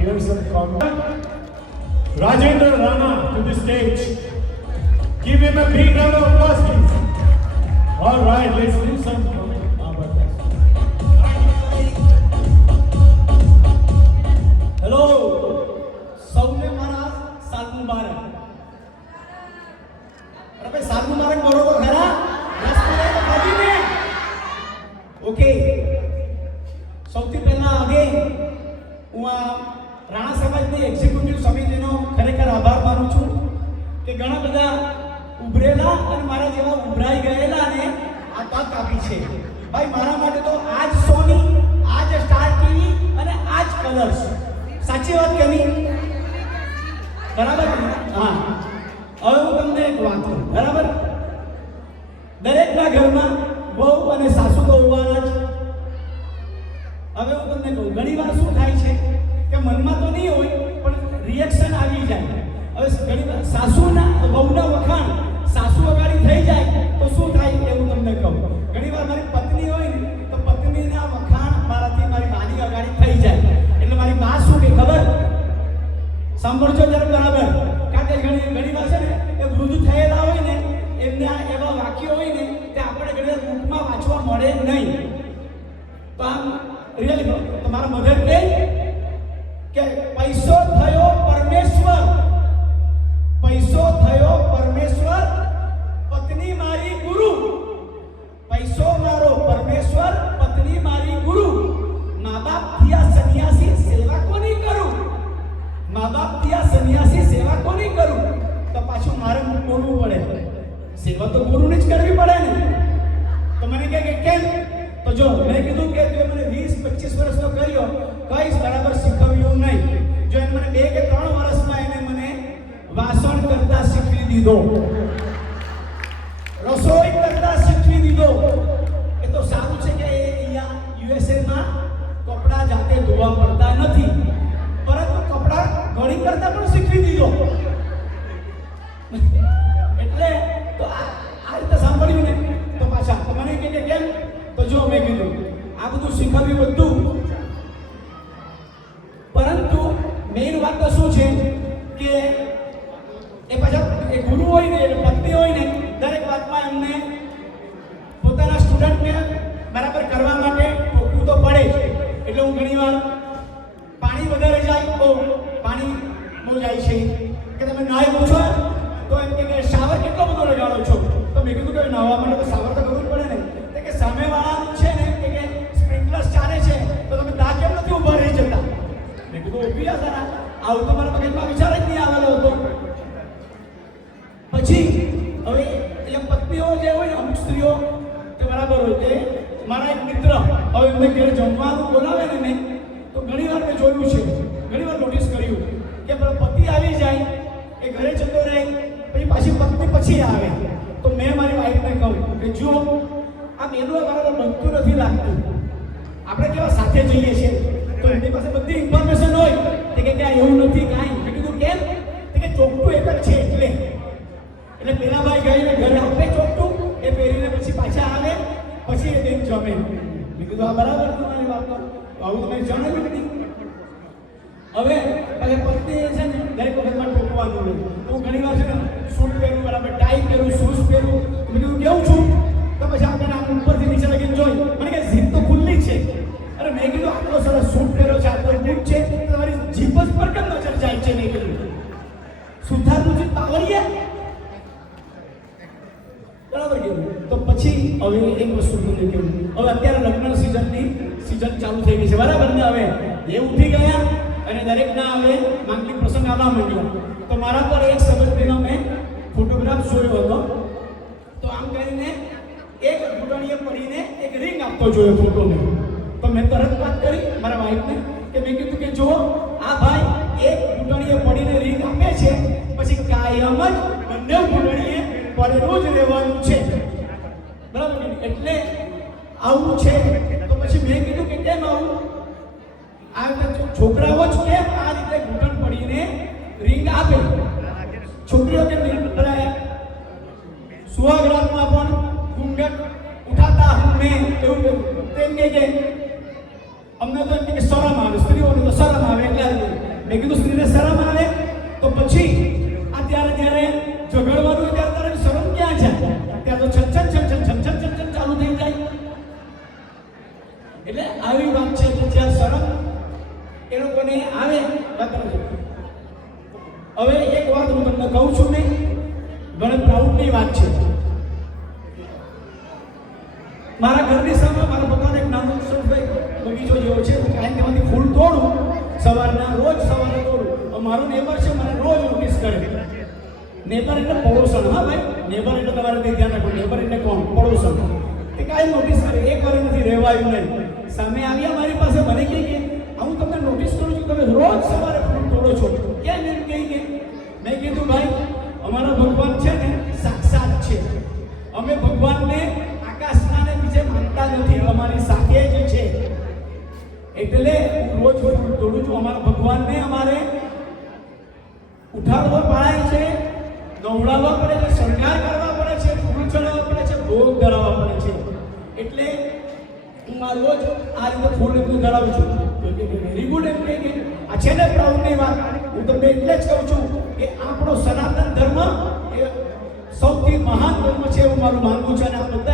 hear some comment. Rajendra Rana to the stage. Give him a big round of applause, please. All right, let's do some. Hello સૌને મારા સાલ મુબારક. અરે ભાઈ સાલ મુબારક બોલો તો ખરા. ઓકે, સૌથી પહેલા અગેન હું આ રાણા સમાજની એક્ઝિક્યુટિવ સમિતિનો ખરેખર આભાર માનું છું કે ઘણા બધા ઉભરેલા અને મારા જેવા ઉભરાઈ ગયેલાને આ તક આપી છે. ભાઈ મારા માટે તો આ જ સોની, આ જ સ્ટાર ટીવી અને આ જ કલર્સ. સાચી વાત કે નહીં? બરાબર? હા. હવે હું તમને એક વાત કહું, બરાબર? દરેકના ઘરમાં વહુ અને સાસુ તો હોવાના જ. હવે હું તમને કહું, ઘણી વાર શું થાય છે કે મનમાં તો નહીં હોય પણ રિએક્શન આવી જાય. હવે ઘણી વાર સાસુના વહુના વખાણ સાસુ અગાડી થઈ જાય તો શું થાય એ હું તમને કહું. ઘણી વાર મારી પત્ની હોય ને તો પત્નીના વખાણ મારાથી મારી માની અગાડી થઈ જાય એટલે મારી મા શું કે ખબર? સાંભળજો જરા બરાબર. કારણ કે ઘણી વાર છે ને એ વૃદ્ધ થયેલા હોય ને એમના એવા વાક્યો હોય ને તે આપણે ઘણી વાર બુકમાં વાંચવા મળે નહીં. તો આમ રિયલી તમારા મધર કે પૈસો થયો પરમેશ્વર, પૈસો થયો પરમેશ્વર, પત્ની મારી ગુરુ. પૈસો મારો પરમેશ્વર, પત્ની મારી ગુરુ. મા બાપ થયા સન્યાસી, સેવા કોની કરું? મા બાપ થયા સન્યાસી, સેવા કોની કરું? તો પાછું મારે બોલવું પડે. સેવા તો ગુરુને જ કરવી પડે ને. તો મને કહે કે કેમ? તો જો મેં કીધું કે તું મને 20-25 વર્ષનો કર્યો, કઈશ બરાબર શીખવ્યું નહીં. જો એને મને 2 કે 3 વર્ષમાં એને મને વાસણ કરતા શીખવી દીધો, રસોઈ કરતા શીખવી દીધો. એ તો સારું છે કે અહીંયા યુએસએમાં કપડાં જાતે ધોવા પડતા નથી, પરંતુ કપડાં ઘડી કરતા પણ શીખવી દીધો. એટલે તો આ રીતે સાંભળ્યું ને તો પાછા તો મને કહે કે કેમ? તો જો મેં કીધું આ બધું શીખવ્યું બધું, પરંતુ મેઇન વાત તો શું છે કે એ પાછા એ ગુરુ હોય ને એટલે પત્ની હોય ને દરેક વાતમાં એમને પોતાના સ્ટુડન્ટને બરાબર કરવા માટે ટોકવું તો પડે જ. એટલે હું ઘણી વાર પાણી વધારે જાય તો પાણી બહુ જાય છે કે તમે નાહી પૂછો તો એમ કે શાવર કેટલો બધો લગાડો છો? તો મેં કીધું કે નાહવા માટે તો શાવર તો કરવું જ પડે ને. કે સામેવાળાનું છે ને કે સ્પ્રિંકલર્સ ચાલે છે તો તમે દા કેમ નથી ઊભા રહી જતા? મેં કીધું ઊભી આ તારા આવું તો મારા મગજમાં વિચાર જ નહીં આવેલો હતો. પછી હવે એ પત્નીઓ જે હોય ને અમુક સ્ત્રીઓ તે બરાબર હોય તે મારા એક મિત્ર હવે એમને ઘરે જમવાનું બોલાવે ને મેં તો ઘણી વાર મેં જોયું છે, ઘણી વાર નોટિસ કર્યું કે પતિ આવી જાય એ ઘરે જતો રહે પછી પાછી પત્ની પછી આવે તો મેં મારી વાઈફને કહું કે જો આ મેલું બરાબર બનતું નથી લાગતું. આપણે કેવા સાથે જઈએ છીએ તો એની પાસે બધી ઇન્ફોર્મેશન હોય કે આ એવું નથી કાંઈ. મેં કીધું કેમ? કે ચોખ્ખું એક જ છે એટલે પેલા ભાઈ ગઈને ઘરે આપે ચોખ્ખું, એ પહેરીને પછી પાછા આવે પછી એ દિન જમે. મેં કીધું આ બરાબર તમારી વાત તો આવું તમે જણાવ્યું નથી. હવે પત્ની છે ને દરેક વખતમાં ટોકવાનું હોય. હું ઘણી વાર છે ને શૂટ પહેરું, બરાબર ટાઈ પહેરું, શૂઝ પહેરું. મેં કીધું કેવું છું? તો પછી આપણે આમ ઉપરથી નીચે લગીને જોઈ મને કે જીભ તો ખુલ્લી છે. અરે મેં કીધું આટલો સરસ શૂટ પહેર્યો છે, આટલો બૂટ છે, તમારી જીભ જ પર કેમ નજર જાય છે? મેં કીધું સુધારનું જે પાવડીએ બરાબર કેવું. તો પછી હવે એક વસ્તુ તમને કેવું, હવે અત્યારે લગ્ન સીઝન ચાલુ થઈ ગઈ છે બરાબર ને. હવે એ ઉઠી ગયા અને દરેકના હવે માંગલિક પ્રસંગ આવવા માંડ્યો. તો મારા પર એક સંબંધીનો મેં ફોટોગ્રાફ જોયો હતો. તો આમ કરીને એક ઘૂંટણીએ પડીને એક રિંગ આપતો જોયો ફોટોને. તો મેં તરત વાત કરી મારા વાઈફને કે મેં કીધું કે જો આ ભાઈ એક ઘૂંટણીએ પડીને રિંગ આપે છે પછી કાયમ જ બંને ઘૂંટણીએ પડેલું જ રહેવાનું છે બરાબર. એટલે આવું છે. તો પછી મેં કીધું કે કેમ આવું? આ છોકરાઓ જ કેમ આ રીતે ઘૂંટણ પડીને રિંગ આપે? છોકરીઓ કેમ સુહાગરાતમાં પણ ઘૂંઘટ ઉઠાતા હું મેં એવું તેમ કે અમને તો એમ કે શરમ આવે, સ્ત્રીઓને તો શરમ આવે એટલે પછી અત્યારે જ્યારે ઝઘડવાનું હોય ત્યારે તારે શરમ ક્યાં જાય? ત્યાં તો છન ચાલુ થઈ જાય. એટલે આવી વાત છે કે જ્યાં શરમ એ લોકોને આવે. હવે એક વાત હું તમને કહું છું ને, ઘણી પ્રાઉડની વાત છે. મારા ઘરની સામે મારા પપ્પાને એક નાનો બગીચો જેવો છે. કાંઈ તેમાંથી ફૂલ તોડું સવારના, રોજ સવારે તોડું. મારો નેબર છે, મને રોજ નોટિસ કરે. નેબર એટલે પડોશણ. હા ભાઈ, નેબર એટલે તમારે કંઈ ધ્યાન રાખવું. નેબર એટલે કોણ? પડોશણ. એ કાંઈ નોટિસ કરે, એક વાર નથી રહેવાયું નહીં. સામે આવ્યા મારી પાસે, મને કહે કે હું તમને નોટિસ કરું છું, તમે રોજ સવારે ફૂલ તોડો છો, કેમ? એમ કહી કે મેં કીધું ભાઈ, અમારા ભગવાન છે ને સાક્ષાત છે. અમે ભગવાનને આકાશના ને બીજે માનતા નથી, અમારી સાથે જ છે. એટલે હું રોજ ફૂલ તોડું છું. અમારા ભગવાનને અમારે ઉઠાડવા પડાય છે, દોડાવવા પડે છે, શણગાર કરવા પડે છે, ફૂલ ચડાવવા પડે છે, ભોગ ધરાવવા પડે છે. એટલે હું આ રોજ આ રીતે ફૂલ એટલું ધરાવું છું. Very good. એમ કે આ છે ને પ્રાઉડની વાત. હું તમને એટલે જ કહું છું કે આપણો સનાતન ધર્મ એ સૌથી મહાન ધર્મ છે એવું મારું માનવું છે. અને આ બધા